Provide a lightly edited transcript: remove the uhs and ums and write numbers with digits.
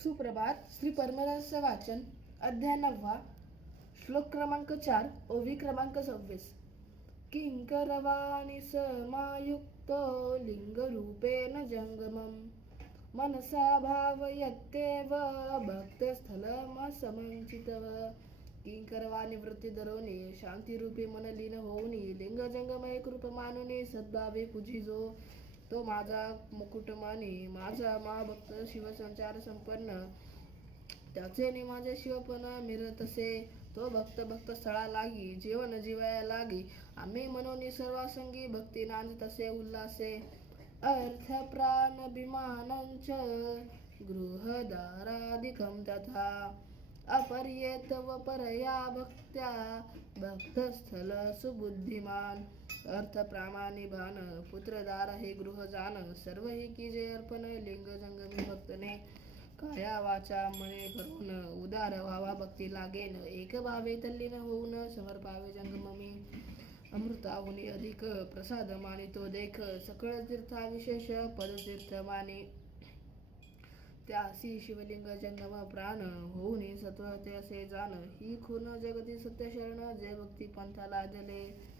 सुप्रभात. श्री परमरहस्य वाचन अध्याय 9 श्लोक क्रमांक 4 ओवी क्रमांक 26. किंकरवाणी समायुक्तो लिंगरूपेण जंगमम मनसा भावयत्येव भक्तस्थलमसमंचितव. किंकरवाणी वृत्ती धरवणे, शांतिरूपी मन लीन होऊनी, लिंगजंगम एक रूप मानुनी, सद्भावे पूजिजो तो माझा मुकुटमानी, माझा महाभक्त शिवसंचार संपन्न, त्याचे माझे शिवपण मिरतसे. तो भक्त भक्त स्थळा लागी, जीवन जीवाया लागी, आम्ही मनोनी सर्वासंगी, भक्ती नांदतसे उल्हासे. अर्थ प्राणभिमानंच गृहदारादिकं तथा अपर्येत व परया भक्त्या भक्तस्थल सुबुद्धिमान. अर्थ प्रामाणी भान, पुत्रदार हे गृह जान, सर्व हे कीजे अर्पण, लिंग जंगमी भक्तने काया वाचा मने करून, उदार व्हावा भक्ती लागेन, एक भावे तल्लीन होऊन, समर्पावे जंगममी. अमृताहुनी अधिक प्रसाद मानी तो देख, सकळ तीर्था विशेष पद तीर्थ मानी. त्यासी शिवलिंग जंगम प्राण, होऊनी सत्व ते असे जाण, ही खून जगती सत्य शरण, जे भक्ती पंथाला दिले.